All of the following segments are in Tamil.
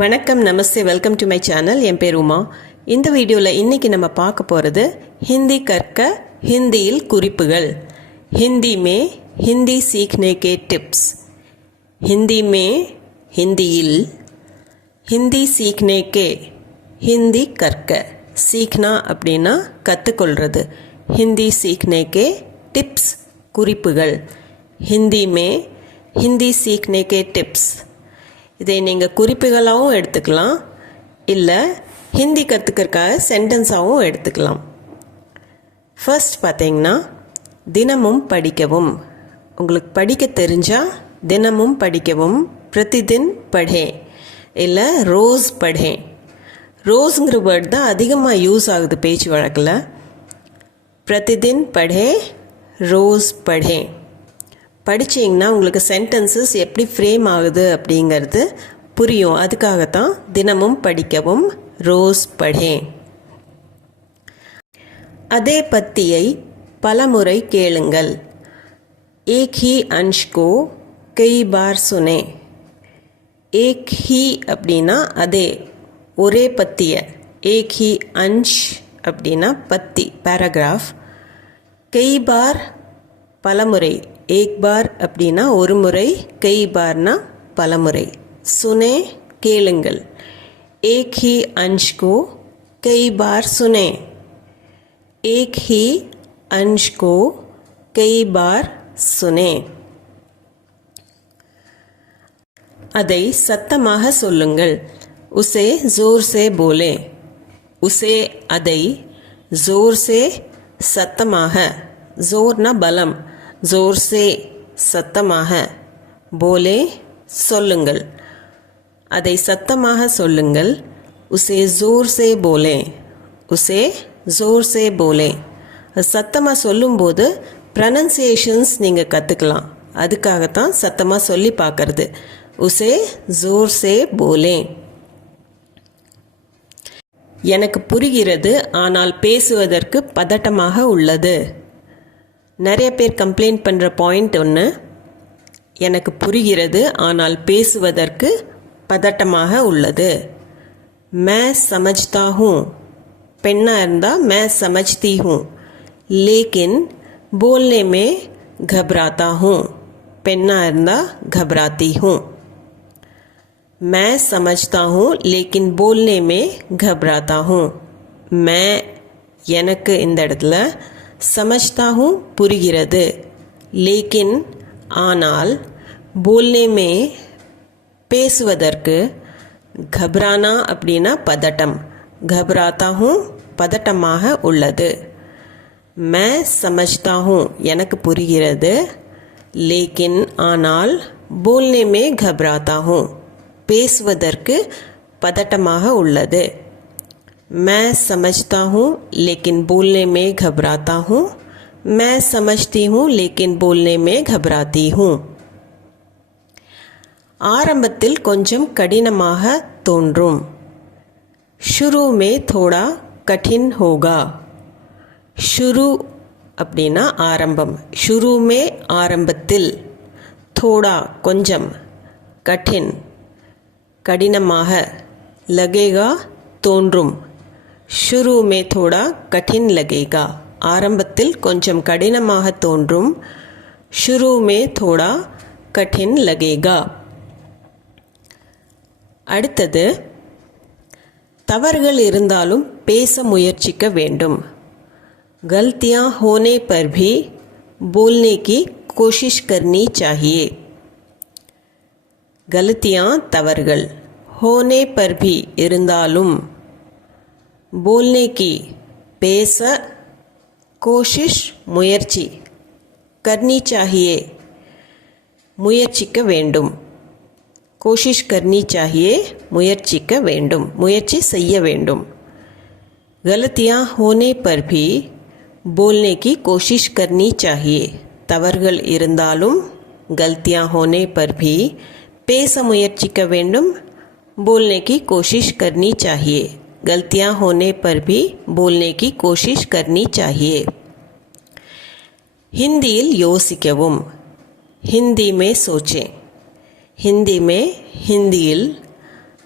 வணக்கம், நமஸ்தே, வெல்கம் டு மை சேனல். என் பேர் உமா. இந்த வீடியோவில் இன்றைக்கி நம்ம பார்க்க போகிறது ஹிந்தி கற்க ஹிந்தியில் குறிப்புகள். ஹிந்தி में हिंदी सीखने के टिप्स. हिंदी में हिंदिயில் हिंदी सीखने के हिंदी கற்க सीखना அப்படின்னா கற்றுக்கொள்வது. हिंदी सीखने के टिप्स குறிப்புகள். हिंदी में हिंदी सीखने के टिप्स. இதை நீங்கள் குறிப்புகளாகவும் எடுத்துக்கலாம், இல்லை ஹிந்தி கற்றுக்கிறதுக்காக சென்டென்ஸாகவும் எடுத்துக்கலாம். ஃபர்ஸ்ட் பார்த்தீங்கன்னா தினமும் படிக்கவும். உங்களுக்கு படிக்க தெரிஞ்சால் தினமும் படிக்கவும். பிரதிதின் படே இல்லை ரோஸ் படே. ரோஸுங்கிற வேர்ட் தான் அதிகமாக யூஸ் ஆகுது பேச்சு வழக்கில். பிரதிதின் படே, ரோஸ் படே. படிச்சிங்கன்னா உங்களுக்கு சென்டென்சஸ் எப்படி ஃப்ரேம் ஆகுது அப்படிங்கிறது புரியும். அதுக்காகத்தான் தினமும் படிக்கவும், ரோஸ் படே. அதே பத்தியை பலமுறை கேளுங்கள். ஏக் ஹி அன்ஷ் கோ கई बार सुने. ஏக் ஹி அப்படின்னா அதே, ஒரே பத்திய. ஏக் ஹி அன்ஷ் அப்படின்னா பத்தி, பேராகிராஃப். கई बार பலமுறை. एक बार அப்படின்னா ஒரு முறை, कई बारனா பலமுறை. सुने கேளுங்கள். एक ही अंश को कई बार सुने. एक ही अंश को कई बार सुने. அதை சத்தமாக சொல்லுங்கள். उसे जोर से बोले. उसे அதை जोर से சத்தமாக. जोरனா பலம், जोर से சத்தமாக. போலே சொல்லுங்கள். அதை சத்தமாக சொல்லுங்கள். உசே ஜோர் சே போலே. உசே ஜோர் சே போலே. சத்தமாக சொல்லும்போது ப்ரனன்சியேஷன்ஸ் நீங்கள் கற்றுக்கலாம். அதுக்காகத்தான் சத்தமாக சொல்லி பார்க்கறது. உசே ஜோர் சே போலே. எனக்கு புரிகிறது, ஆனால் பேசுவதற்கு பதட்டமாக உள்ளது. நிறைய பேர் கம்ப்ளைண்ட் பண்ணுற பாயிண்ட் ஒன்று, எனக்கு புரிகிறது ஆனால் பேசுவதற்கு பதட்டமாக உள்ளது. मैं समझता हूँ. பெண்ணாக இருந்தால் मैं समझती हूँ, लेकिन बोलने में घबराता हूँ. பெண்ணாக இருந்தால் घबराती हूँ. मैं समझता हूँ लेकिन बोलने में घबराता हूँ. मैं எனக்கு இந்த இடத்துல समझता हूँ புரிகிறது, लेकिन ஆனால், बोलने में பேசுவதற்கு, घबराना அப்படின்னா பதட்டம், घबराता हूँ பதட்டமாக உள்ளது. मैं समझता हूँ எனக்கு புரிகிறது, लेकिन ஆனால், बोलने में घबराता हूँ பேசுவதற்கு பதட்டமாக உள்ளது. मैं समझता हूँ लेकिन बोलने में घबराता हूँ. मैं समझती हूँ लेकिन बोलने में घबराती हूँ. ஆரம்பத்தில் கொஞ்சம் கடினமாக தோன்றும். शुरू में थोड़ा कठिन होगा. शुरू அப்படின்னா ஆரம்பம். शुरू में ஆரம்பத்தில், थोड़ा கொஞ்சம், கடின் கடினமாக, लगेगा தோன்றும். शुरू में थोड़ा कठिन लगेगा. ஆரம்பத்தில் கொஞ்சம் கடினமாக தோன்றும். शुरू में थोड़ा कठिन लगेगा. அடுத்தது, தவறுகள் இருந்தாலும் பேச முயற்சிக்க வேண்டும். गलतियां होने पर भी बोलने की कोशिश करनी चाहिए. गलतियां தவறுகள், होने पर भी இருந்தாலும், बोलने की பேச, கோஷிஷ் முயற்சி, करनी चाहिए முயற்சிக்க வேண்டும். கோஷிஷ் करनी चाहिए முயற்சிக்க வேண்டும், முயற்சி செய்ய வேண்டும். गलतियां होने पर भी बोलने की कोशिश करनी चाहिए. தவறுகள் இருந்தாலும், गलतियां होने पर भी பேச முயற்சிக்க வேண்டும். बोलने की कोशिश करनी चाहिए. गलतियां होने पर भी बोलने की कोशिश करनी चाहिए. हिंदीயில் யோசிக்கவும். हिंदी में सोचें. हिंदी में हिंदीயில்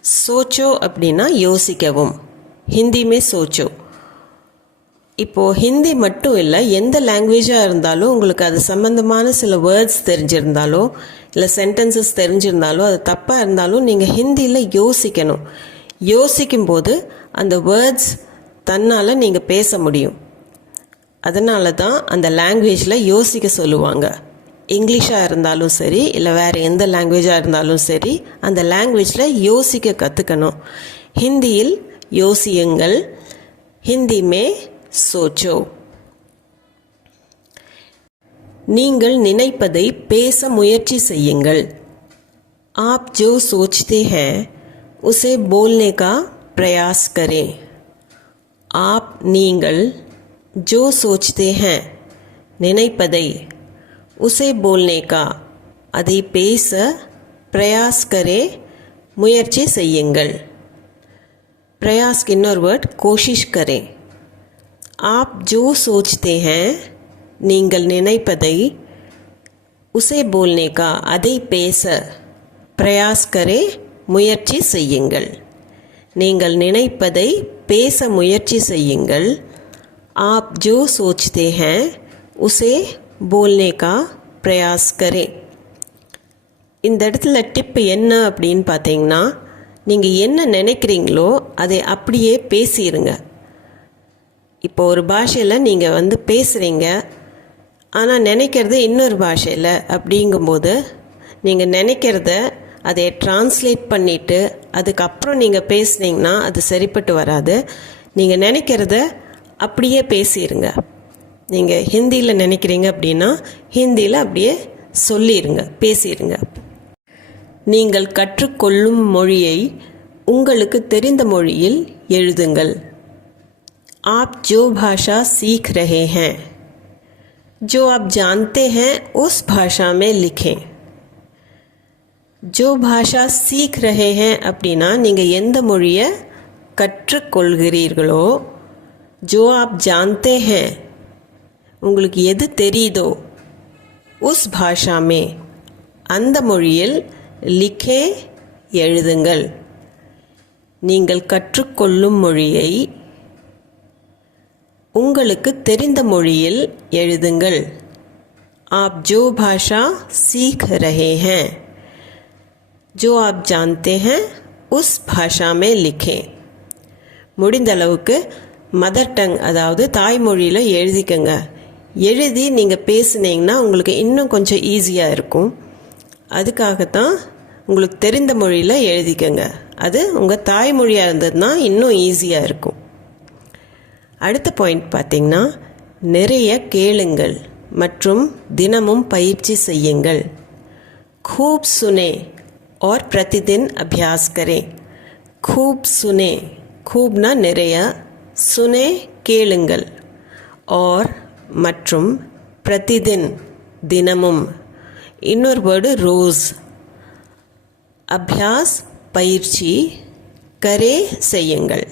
சோச்சோ அப்படின்னா யோசிக்கவும். ஹிந்தி மே சோச்சோ. இப்போது ஹிந்தி மட்டும் இல்லை, எந்த லாங்குவேஜாக இருந்தாலும் உங்களுக்கு அது சம்மந்தமான சில வேர்ட்ஸ் தெரிஞ்சிருந்தாலோ இல்லை சென்டென்சஸ் தெரிஞ்சிருந்தாலோ அது தப்பாக இருந்தாலும் நீங்கள் ஹிந்தியில் யோசிக்கணும். யோசிக்கும்போது அந்த வேர்ட்ஸ் தன்னால் நீங்கள் பேச முடியும். அதனால தான் அந்த லாங்குவேஜில் யோசிக்க சொல்லுவாங்க. இங்கிலீஷாக இருந்தாலும் சரி இல்லை வேறு எந்த லாங்குவேஜாக இருந்தாலும் சரி அந்த லாங்குவேஜில் யோசிக்க கற்றுக்கணும். ஹிந்தியில் யோசியுங்கள். ஹிந்தி மே சோச்சோ. நீங்கள் நினைப்பதை பேச முயற்சி செய்யுங்கள். आप जो सोचते हैं उसे बोलने का प्रयास करें. आप நீங்கள் जो सोचते हैं நினைப்பதை उसे बोलने का அதை பேச प्रयास करें முயற்சி செய்யுங்கள். प्रयास की இன்னொரு வேர்ட் कोशिश करें. आप जो सोचते हैं நீங்கள் நினைப்பதை उसे बोलने का அதை பேச प्रयास करें முயற்சி செய்யுங்கள். நீங்கள் நினைப்பதை பேச முயற்சி செய்யுங்கள். आप जो सोचते हैं उसे बोलने का प्रयास करें. இந்த இடத்துல டிப் என்ன அப்படின்னு பார்த்தீங்கன்னா, நீங்கள் என்ன நினைக்கிறீங்களோ அதை அப்படியே பேசிடுங்க. இப்போ ஒரு பாஷையில் நீங்கள் பேசுகிறீங்க, ஆனால் நினைக்கிறது இன்னொரு பாஷையில். அப்படிங்கும்போது நீங்கள் நினைக்கிறத அதை டிரான்ஸ்லேட் பண்ணிவிட்டு அதுக்கப்புறம் நீங்கள் பேசுனீங்கன்னா அது சரிப்பட்டு வராது. நீங்கள் நினைக்கிறத அப்படியே பேசிடுங்க. நீங்கள் ஹிந்தியில் நினைக்கிறீங்க அப்படின்னா ஹிந்தியில் அப்படியே சொல்லிடுங்க, பேசிடுங்க. நீங்கள் கற்றுக்கொள்ளும் மொழியை உங்களுக்கு தெரிந்த மொழியில் எழுதுங்கள். आप जो भाषा सीख रहे हैं, जो आप जानते हैं उस भाषा में लिखें. जो भाषा सीख रहे हैं அப்படின்னா நீங்கள் எந்த மொழியை கற்றுக்கொள்கிறீர்களோ, जो आप जानते हैं உங்களுக்கு எது தெரியுதோ, उस भाषा में அந்த மொழியில் लिखें எழுதுங்கள். நீங்கள் கற்றுக்கொள்ளும் மொழியை உங்களுக்கு தெரிந்த மொழியில் எழுதுங்கள். आप जो भाषा सीख रहे हैं, जो आप जानते हैं उस भाषा में लिखें. முடிந்த அளவுக்கு மதர் டங் அதாவது தாய்மொழியில் எழுதிக்கங்க. எழுதி நீங்கள் பேசுனீங்கன்னா உங்களுக்கு இன்னும் கொஞ்சம் ஈஸியாக இருக்கும். அதுக்காகத்தான் உங்களுக்கு தெரிந்த மொழியில் எழுதிக்கங்க. அது உங்கள் தாய்மொழியாக இருந்ததுன்னா இன்னும் ஈஸியாக இருக்கும். அடுத்த பாயிண்ட் பார்த்தீங்கன்னா, நிறைய கேளுங்கள் மற்றும் தினமும் பயிற்சி செய்யுங்கள். खूब सुने और प्रतिदिन अभ्यास करें. खूब सुने, खूबना நிறைய, सुने கேளுங்கள், और மற்றும் प्रतिदिन தினமும், இன்னொரு வேர்டு ரோஸ், அபியாஸ் பயிற்சி, करे செய்யுங்கள்.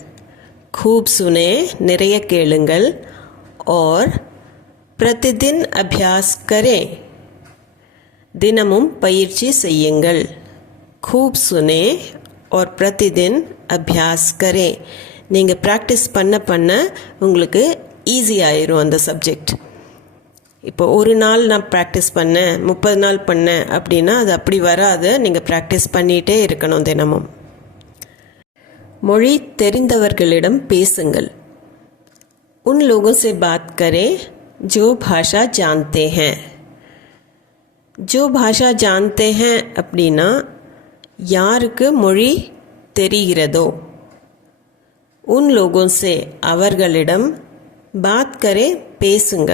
खूब सुने நிறைய கேளுங்கள், और प्रतिदिन अभ्यास करें தினமும் பயிற்சி செய்யுங்கள். खूब सुने और प्रतिदिन अभ्यास करें. நீங்கள் ப்ராக்டிஸ் பண்ண பண்ண உங்களுக்கு ஈஸி ஆயிரும் அந்த சப்ஜெக்ட். இப்போ ஒரு நாள் நான் ப்ராக்டிஸ் பண்ணேன், 30 நாள் பண்ணேன் அப்படின்னா அது அப்படி வராது. நீங்கள் ப்ராக்டிஸ் பண்ணிகிட்டே இருக்கணும் தினமும். மொழி தெரிந்தவர்களிடம் பேசுங்கள். उन लोगों से बात करें जो भाषा जानते हैं. जो भाषा जानते हैं அப்படின்னா யாருக்கு மொழி தெரிகிறதோ. उन लोगों से அவர்களிடம், बात करें பேசுங்க.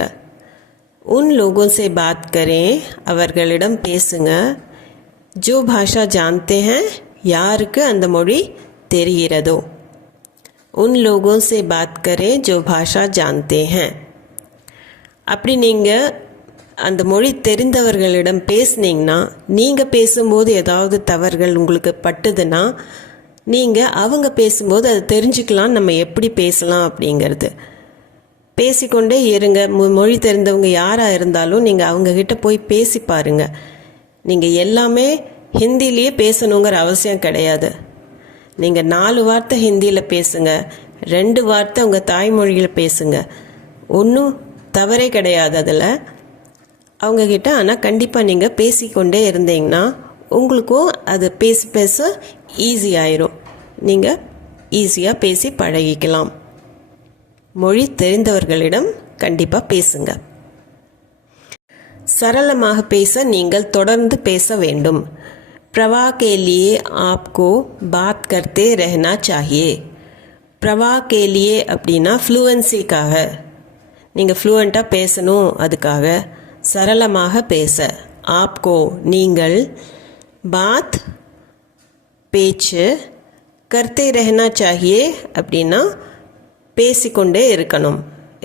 उन लोगों से बात करें அவர்களிடம் பேசுங்க. जो भाषा जानते हैं யாருக்கு அந்த மொழி தெரிகிறதோ. उन लोगों से बात करें जो भाषा जानते हैं. அப்படி நீங்கள் அந்த மொழி தெரிந்தவர்களிடம் பேசுனீங்கன்னா, நீங்கள் பேசும்போது ஏதாவது தவறுகள் உங்களுக்கு பட்டுதுன்னா நீங்கள் அவங்க பேசும்போது அதை தெரிஞ்சுக்கலாம் நம்ம எப்படி பேசலாம் அப்படிங்கிறது. பேசிக்கொண்டே இருங்க. மொழி தெரிந்தவங்க யாராக இருந்தாலும் நீங்கள் அவங்கக்கிட்ட போய் பேசி பாருங்கள். நீங்கள் எல்லாமே ஹிந்திலேயே பேசணுங்கிற அவசியம் கிடையாது. நீங்கள் 4 வார்த்தை ஹிந்தியில் பேசுங்க, 2 வார்த்தை உங்கள் தாய்மொழியில் பேசுங்க, ஒன்றும் தவறே கிடையாது அதில் அவங்கக்கிட்ட. ஆனால் கண்டிப்பாக நீங்கள் பேசிக்கொண்டே இருந்தீங்கன்னா உங்களுக்கும் அது பேச பேச ஈஸி ஆயிரும். நீங்கள் ஈஸியாக பேசி பழகிக்கலாம். மொழி தெரிந்தவர்களிடம் கண்டிப்பாக பேசுங்க. சரளமாக பேச நீங்கள் தொடர்ந்து பேச வேண்டும். प्रवाह के लिए आपको बात करते रहना चाहिए. प्रवाह के लिए அப்படின்னா ஃப்ளூவன்சிக்காக, நீங்கள் ஃப்ளூவெண்ட்டாக பேசணும், அதுக்காக சரளமாக பேச. ஆப்கோ நீங்கள், பாத் பேச்சு, கர்த்தே ரெஹனா சாஹியே அப்படின்னா பேசிக்கொண்டே இருக்கணும்.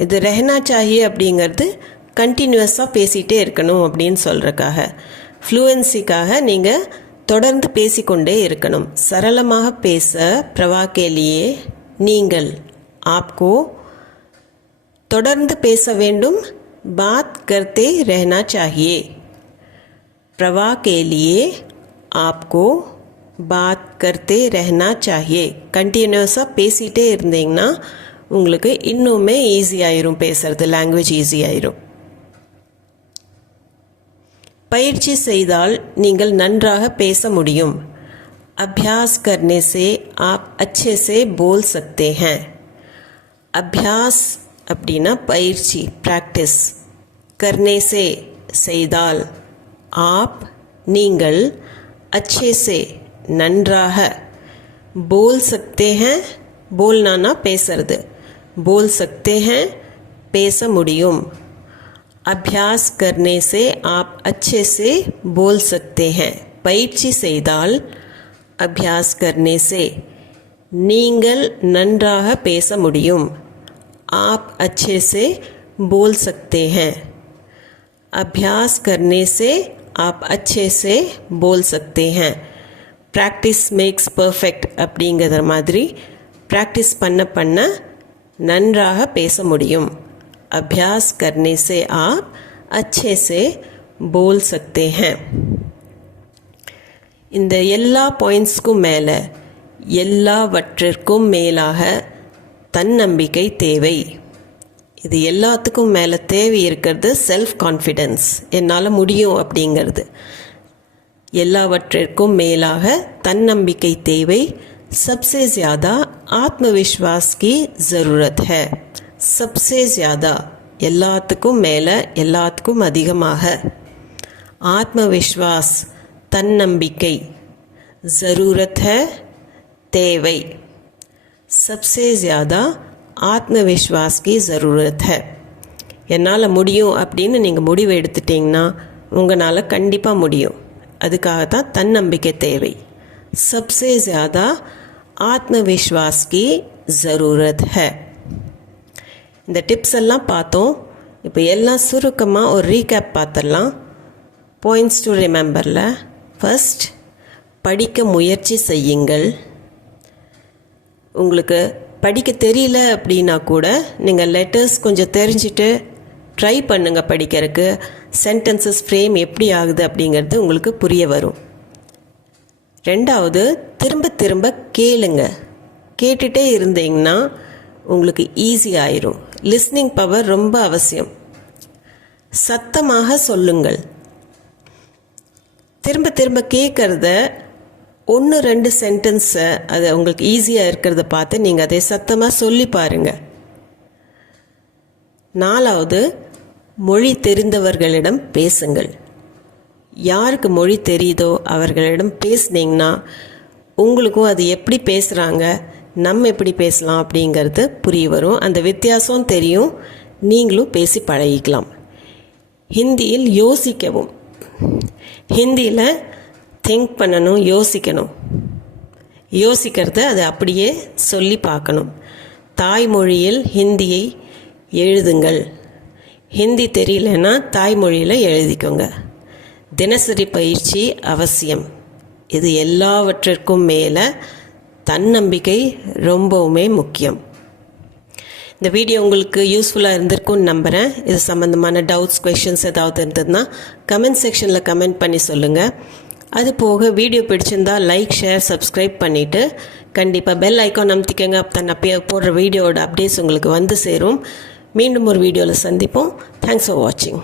இது ரெஹனா சாஹியே அப்படிங்கிறது கண்டினியூஸாக பேசிகிட்டே இருக்கணும் அப்படின்னு சொல்கிறக்காக. ஃப்ளூவன்சிக்காக நீங்கள் தொடர்ந்து பேசிக்கொண்டே இருக்கணும். சரளமாக பேச பிரவாக்கேலியே நீங்கள், ஆப்கோ தொடர்ந்து பேச வேண்டும். பாத் கர்த்தே ரெஹனா சாஹியே. பிரவாக்கேலியே ஆப்கோ பாத் கர்த்தே ரெஹனா சாஹியே. கண்டினியூஸாக பேசிகிட்டே இருந்தீங்கன்னா உங்களுக்கு இன்னுமே ஈஸி ஆயிரும், பேசுகிறது லாங்குவேஜ் ஈஸி ஆயிரும். பயிற்சி செய்தால் நீங்கள் நன்றாக பேச முடியும். அபியாஸ் करने से आप अच्छे से बोल सकते हैं. அபியாஸ் அப்படின்னா பயிற்சி, ப்ராக்டிஸ். करने से செய்தால், आप நீங்கள், अच्छे से நன்றாக, बोल सकते हैं बोलना பேசுறது, बोल सकते हैं பேச முடியும். अभ्यास करने से आप अच्छे से बोल सकते हैं. பயிற்சி செய்தால், अभ्यास करने से நீங்கள் நன்றாக பேச முடியும். आप अच्छे से बोल सकते हैं. अभ्यास करने से आप अच्छे से बोल सकते हैं. ப்ராக்டிஸ் மேக்ஸ் பர்ஃபெக்ட் அப்படிங்கிற மாதிரி ப்ராக்டிஸ் பண்ண பண்ண நன்றாக பேச முடியும். अभ्यास करने से आप अच्छे से बोल सकते हैं. இந்த எல்லா பாயிண்ட்ஸ்க்கும் மேலே, எல்லாவற்றிற்கும் மேலாக தன்னம்பிக்கை தேவை. இது எல்லாத்துக்கும் மேலே தேவை இருக்கிறது செல்ஃப் கான்ஃபிடென்ஸ், என்னால் முடியும் அப்படிங்கிறது. எல்லாவற்றிற்கும் மேலாக தன்னம்பிக்கை தேவை. सबसे ज़्यादा आत्मविश्वास की ज़रूरत है. सबसे ज़्यादा எல்லாத்துக்கும் மேலே, எல்லாத்துக்கும் அதிகமாக, ஆத்மவிஸ்வாஸ் தன்னம்பிக்கை, ज़रूरत है தேவை. सबसे ज़्यादा ஆத்மவிஸ்வாஸ் की ज़रूरत है. என்னால் முடியும் அப்படின்னு நீங்கள் முடிவு எடுத்துட்டிங்கன்னா உங்களால் கண்டிப்பாக முடியும். அதுக்காகத்தான் தன்னம்பிக்கை தேவை. सबसे ज़्यादा आत्मविश्वास की ज़रूरत है. இந்த டிப்ஸ் எல்லாம் பார்த்தோம். இப்போ எல்லாம் சுருக்கமாக ஒரு ரீகேப் பார்த்துடலாம். பாயிண்ட்ஸ் டு ரிமெம்பரில், ஃபர்ஸ்ட் படிக்க முயற்சி செய்யுங்கள். உங்களுக்கு படிக்க தெரியல அப்படின்னா கூட நீங்கள் லெட்டர்ஸ் கொஞ்சம் தெரிஞ்சுட்டு ட்ரை பண்ணுங்கள் படிக்கிறதுக்கு. சென்டென்சஸ் ஃப்ரேம் எப்படி ஆகுது அப்படிங்கிறது உங்களுக்கு புரிய வரும். ரெண்டாவது, திரும்ப திரும்ப கேளுங்க. கேட்டுகிட்டே இருந்தீங்கன்னா உங்களுக்கு ஈஸி ஆயிரும். லிஸ்னிங் பவர் ரொம்ப அவசியம். சத்தமாக சொல்லுங்கள். திரும்ப திரும்ப கேட்குறத 1-2 சென்டென்ஸை அது உங்களுக்கு ஈஸியாக இருக்கிறத பார்த்து நீங்கள் அதை சத்தமாக சொல்லி பாருங்கள். நாலாவது, மொழி தெரிந்தவர்களிடம் பேசுங்கள். யாருக்கு மொழி தெரியுதோ அவர்களிடம் பேசுனீங்கன்னா உங்களுக்கும் அது எப்படி பேசுகிறாங்க, நம்ம எப்படி பேசலாம் அப்படிங்கிறது புரிய வரும். அந்த வித்தியாசம் தெரியும். நீங்களும் பேசி பழகிக்கலாம். ஹிந்தியில் யோசிக்கவும். ஹிந்தியில் திங்க் பண்ணணும், யோசிக்கணும். யோசிக்கிறத அதை அப்படியே சொல்லி பார்க்கணும். தாய்மொழியில் ஹிந்தியை எழுதுங்கள். ஹிந்தி தெரியலன்னா தாய்மொழியில் எழுதிக்கோங்க. தினசரி பயிற்சி அவசியம். இது எல்லாவற்றிற்கும் மேலே தன்னம்பிக்கை ரொம்பவுமே முக்கியம். இந்த வீடியோ உங்களுக்கு யூஸ்ஃபுல்லாக இருந்திருக்கும்னு நம்புகிறேன். இது சம்மந்தமான டவுட்ஸ், கொஷின்ஸ் ஏதாவது இருந்ததுன்னா கமெண்ட் செக்ஷனில் கமெண்ட் பண்ணி சொல்லுங்கள். அது போக வீடியோ பிடிச்சிருந்தால் லைக், ஷேர், சப்ஸ்கிரைப் பண்ணிவிட்டு கண்டிப்பாக பெல் ஐக்கான் அமுத்திக்கங்க. அப்போ தான் நான் போடுற வீடியோவோட அப்டேட்ஸ் உங்களுக்கு வந்து சேரும். மீண்டும் ஒரு வீடியோவில் சந்திப்போம். தேங்க்ஸ் ஃபார் வாட்சிங்.